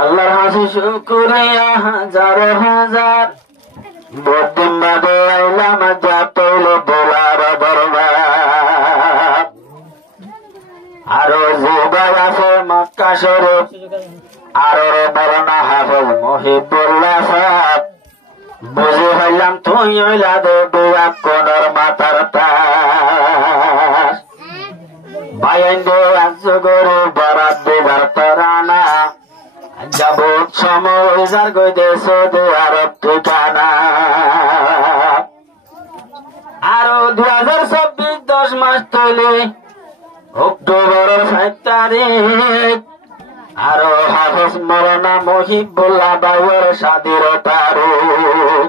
আল্লাহর হাসি শুকরিয়া হাজার হাজার বদিন বাদে আইলাম যা তৈল দোলার দরবার আরো জিবাই আছে মক্কা শরীফ আরো বরনা হাফেজ মহিবুল্লাহ সাহেব বুঝে হইলাম তুই হইলা দেবী কোনর মাথার তাস বাইন্দে আজ গরু বরাদ দেবার তরানা যাব সময় যার গই দেশ আরব ঠিকানা আরো 2026 10 মাস তৈলি অক্টোবরের 7 তারিখ আরো হাফেজ মৌলানা মহিবুল্লাহ বাইয়ের শাদির তারিখ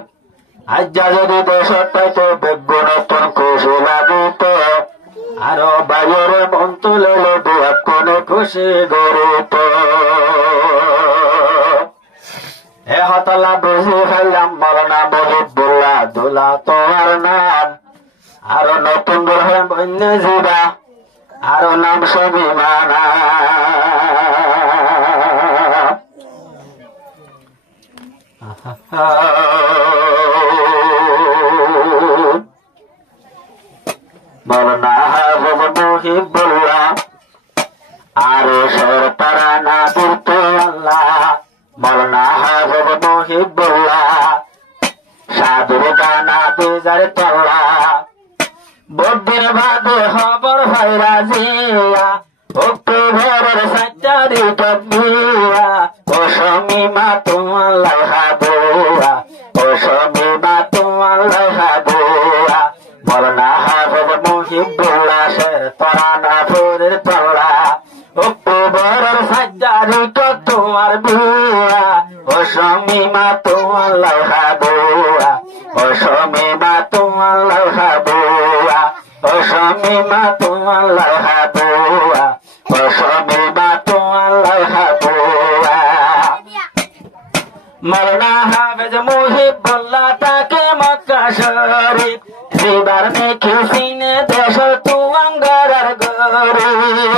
আজ যদি দেশটাইতে বেগ্য নতুন খুশি লাগিত আরো বাইয়ের মন তুলে দুয়া কোনে খুশি গরিত এ হতলা বুঝি ফেললাম মৌলানা মহিবুল্লাহ দুলা তোমার নাম আরো নতুন গ্রহে বন্য জীবা আরো নাম স্বাভিমানা মৌলানা হাফেজ মহিবুল্লাহ আরো সরতারা না দিত আল্লাহ মৌলানা হাফেজ মহিবুল্লাহ সাধুর গানা দিজার তল্লা বদ্দিন বাদে খবর ভাইরা জিয়া অক্টোবরের 7 তারিখ বিয়া ও শমীমা তোমার হাবুয়া ও শমীমা তোমার হাবুয়া মৌলানা হাফেজ মহিবুল্লাহ শের তরানা ফুরের তল্লা অক্টোবরের 7 তারিখ তোমার বিয়া ও শমীমা তোমার হাবুয়া ও শমীমা তোমার হাবুয়া ও শমীমা তোমার হাবুয়া ও শমীমা তোমার হাবুয়া মৌলানা হাফেজ মহিবুল্লাহ তাকে মক্কা শরীফ জিবার মেখে সিনে দেশ তুয়াঙ্গার গরিব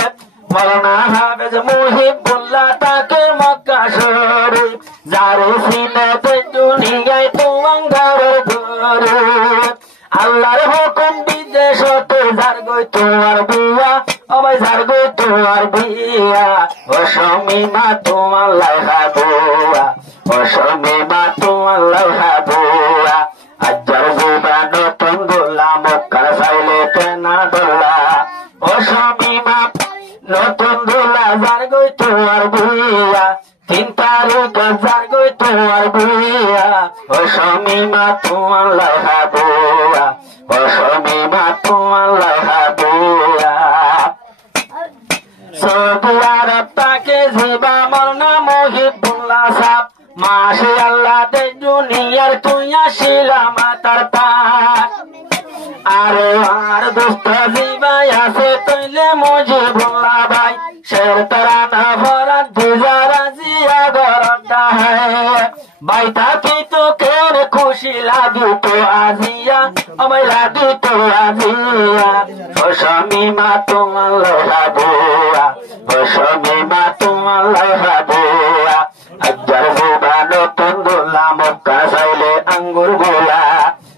মৌলানা হাফেজ মহিবুল্লাহ তাকে মক্কা শরীফ যারে সিনে দুনিয়ায় তুয়াঙ্গার গরিব আল্লাহর হুকুম বিদেশতে যার গই তোমার বিয়া অবাই যার গই তোমার বিয়া ও শমীমা তোমার হাবুয়া ও শমীমা তোমার হাবুয়া আজ্জার জীবা নতুন দোলা মক্কার চাইলে কেনা দোলা ও শমীমা নতুন দোলা যার গই তোমার বিয়া 3 তারিখ যার গই তোমার বিয়া ও শমীমা তোমার হাবুয়া ও শমীমা তোমার হাবুয়া সৌদি আরব তাকে জিবা মৌলানা মহিবুল্লাহ সাহেব মাশা আল্লাহ দে দুনিয়ার তুই আসিলা মাতার পাক আরে আর দোস্ত জিবাই আছে তৈলে মজিবুল্লাহ ভাই শের তরানা ভরা দিজারা জিয়া গরটা হ্যায় ভাই তাকে তো কেন খুশি লাগিত আজিয়া আমায় লাগিত আজিয়া ও শমীমা তোমার হাবুয়া ও শমীমা তোমার হাবুয়া আজ্জার জিবা নতুন দোলা মক্কা চাইলে আঙ্গুর গোলা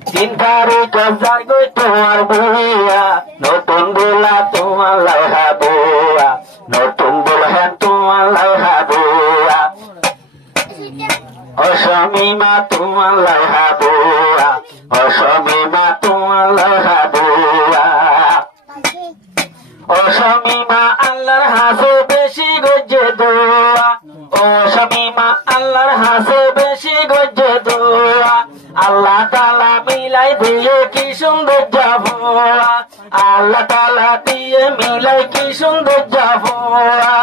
3 তারিখ যার গই তোমার বিয়া নতুন দোলা তোমার হাবুয়া নতুন দোলা তোমার হাবুয়া ও শমীমা তোমার হাবুয়া ও শমীমা তোমার হাবুয়া ও শমীমা আল্লাহর হাসে বেশি গজ্জে দোয়া ও শমীমা আল্লাহর হাসে বেশি গজ্জে দোয়া আল্লাহ তাআলা মিলাই দিয়ে কি সুন্দর জাফোয়া আল্লাহ তাআলা দিয়ে মিলাই কি সুন্দর জাফোয়া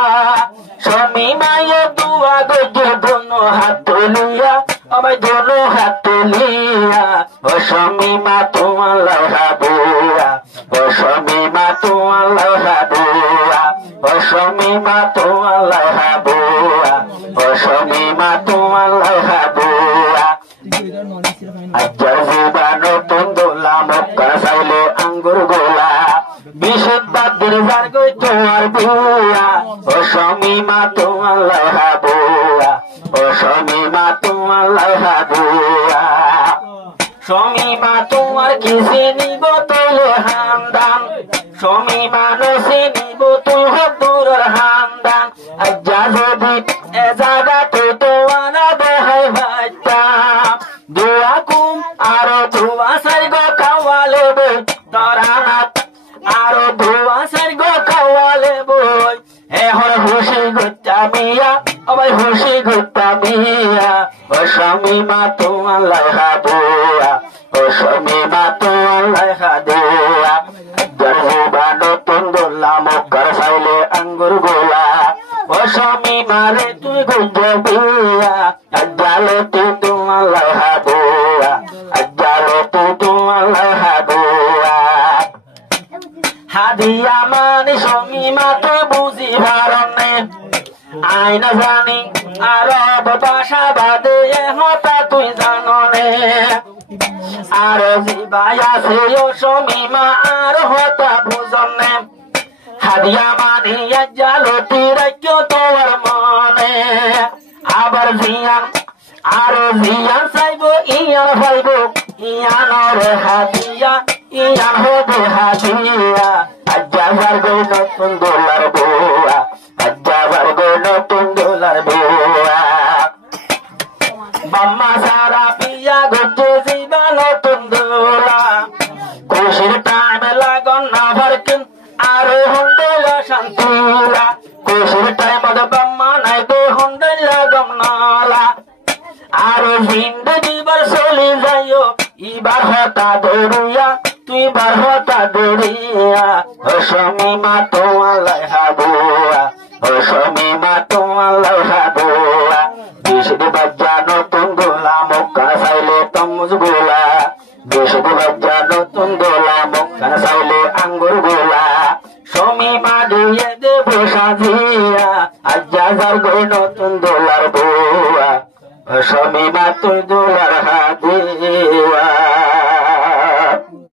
শমীমা এ দুয়া গজ্জে দোনো হাত তুলিয়া আমায় দোনো হাত তুলিয়া ও শমীমা তোমার হাবুয়া ও শমীমা তোমার হাবুয়া ও শমীমা তোমার হাবুয়া ও শমীমা তোমার হাবুয়া আজ্জার জিবা নতুন দোলা মক্কা চাইলে আঙ্গুর গোলা বিশুদ্ধ দিল যার গই তোমার বিয়া ও সমীমা তোমার লাইহা বুয়া ও সমীমা তোমার লাইহা বুয়া সমীমা তোমার কিসে নিব তোলে হান্দান সমীমা নসে নিব তুই হদুরের হান্দান আজ্জা যদি এ জায়গাতে তোয়ানা দেহাই ভাইতাম দোয়া কুম আরো ধোয়া সাইগ খাওয়ালে বই তরানাত আরো ধোয়া সাইগ খাওয়ালে বই এখন খুশি গুচ্ছা মিয়া আবার খুশি গুচ্ছা মিয়া ও সমীমা তোমার লাইহা বুয়া ও সমীমা তোমার লাইহা দুয়া জরহুবা নতুন দোলা মক্কার চাইলে আঙ্গুর গোলা ও সমীমা রে তুই গুজে বিয়া আজ্জালে তুই তোমার লাইহা দুয়া আজ্জালে তুই তোমার লাইহা দুয়া হাদিয়া মানে সমীমা তুই বুঝি ভারণে আইনা জানি আরব ভাষা বাদে হতা তুই জাননে আর জিবাই আছে ও সমীমা আর হতা বুঝনে হাদিয়া মানে জালতি রাখো তোমার মনে আবার জিয়ান আর জিয়ান চাইব ইয়ান ভাইব ইয়ান রে হাদিয়া ইয়ান হবে হাদিয়া আজ্জাবার গই নতুন দোলার বুয়া আজ্জাবার গই নতুন দোলার বুয়া বাম্মা সারা পিয়া গজে জিবা নতুন দোলা খুশির টাইম লাগন না ভরকিন আর হন্ডলা শান্তুলা খুশির টাইম বাম্মা নাই তো হন্ডলা গমনালা আর জিন্দগি বার চলি যাইও ইবার হতা দৌড়িয়া তুই বার হতা দৌড়িয়া ও সমীমা তোমার লাইহা বুয়া ও সমীমা তোমার লাইহা বুয়া বিশদি বাজ্জা নতুন দোলা মক্কা চাইলে তমুজ গোলা বিশদি বাজ্জা নতুন দোলা মক্কা চাইলে আঙ্গুর গোলা সমীমা দিয়ে দেব সাজিয়া আজ্জা যার গই নতুন দোলার বুয়া সমীমা তুই দোলার হাদিয়া